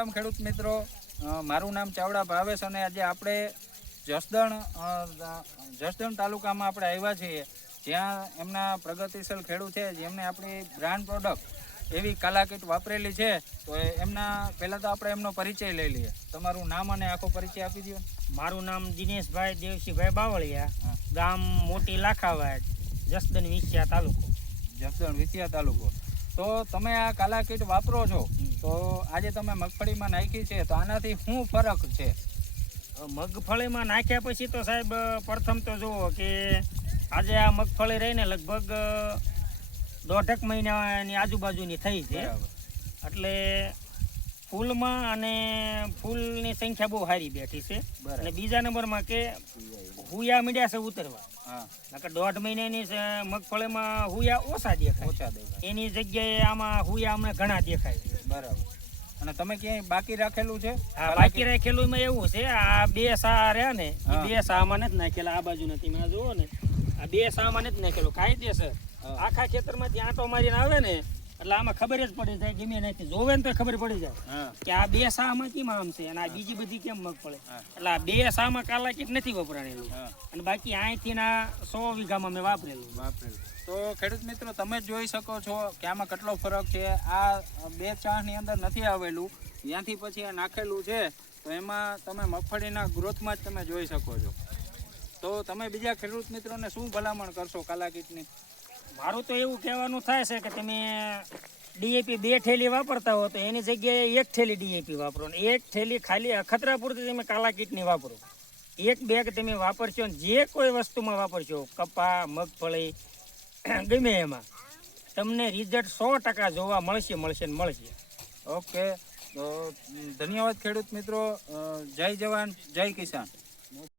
રામ ખેડૂત મિત્રો, મારું નામ ચાવડા ભાવેશ અને આજે આપણે જસદણ તાલુકામાં આપણે આવ્યા છીએ, જ્યાં એમના પ્રગતિશીલ ખેડૂત છે જેમને આપણી બ્રાન્ડ પ્રોડક્ટ એવી કાલાકીટ વાપરેલી છે. તો એમના પહેલાં તો આપણે એમનો પરિચય લઈ લઈએ. તમારું નામ અને આખો પરિચય આપી દો. મારું નામ દિનેશભાઈ દેવસીભાઈ બાવળિયા, ગામ મોટી લાખાવાડ, જસદણ વિસિયા તાલુકો. જસદણ વિસિયા તાલુકો. તો તમે આ કાલાકીટ વાપરો છો, તો આજે તમે મગફળીમાં નાખી છે, તો આનાથી શું ફરક છે? મગફળીમાં નાખ્યા પછી તો સાહેબ પ્રથમ તો જુઓ કે આજે આ મગફળી રહીને લગભગ 1.5 મહિનાની આજુબાજુની થઈ છે. એટલે ફૂલમાં અને ફૂલની સંખ્યા બહુ સારી બેઠી છે. અને બીજા નંબરમાં કે હુયા મીડ્યા છે ઉતરવા. નકર 1.5 મહિનાની મગફળીમાં હુયા ઓછા દેખાય. એની જગ્યાએ આમાં હુયા અમને ઘણા દેખાય છે. બરાબર. અને તમે ક્યાંય બાકી રાખેલું છે? હા, બાકી રાખેલું એમાં એવું છે, આ 2 સા રહ્યા ને, એ 2 સામાં નથી નાખેલા. આ બાજુ નથી, મેં જુઓ ને, આ 2 સામાં નથી નાખેલું. કાયદેસર આખા ખેતરમાંથી આંટો મારીને આવે ને એટલે આમાં ખબર જ પડી જાય, ગમે નથી જોવે ને તો ખબર પડી જાય કે આ 2 સામાં કેમ આમ છે અને આ બીજી બધી કેમ મગફળી. એટલે આ 2 સામાં કાલાકીટ નથી વપરાણેલું, અને બાકી અહીંથી ના 100 વીઘામાં મેં વાપરેલું. તો ખેડૂત મિત્રો, તમે જોઈ શકો છો કે આમાં કેટલો ફરક છે. આ 2 ચાની અંદર નથી આવેલું, ત્યાંથી પછી આ નાખેલું છે, તો એમાં તમે મગફળીના ગ્રોથમાં જ તમે જોઈ શકો છો. તો તમે બીજા ખેડૂત મિત્રોને શું ભલામણ કરશો કાલાકીટની? મારું તો એવું કહેવાનું થાય છે કે તમે ડીએપી 2 થેલી વાપરતા હો તો એની જગ્યાએ 1 થેલી ડીએપી વાપરો, ને 1 થેલી ખાલી અખતરા પૂરતી તમે કાલાકીટની વાપરો. 1 બેગ તમે વાપરશો ને જે કોઈ વસ્તુમાં વાપરશો, કપા, મગફળી, ગમે એમાં તમને રિઝલ્ટ 100% જોવા મળશે ને મળશે. ઓકે, તો ધન્યવાદ ખેડૂત મિત્રો. જય જવાન, જય કિસાન.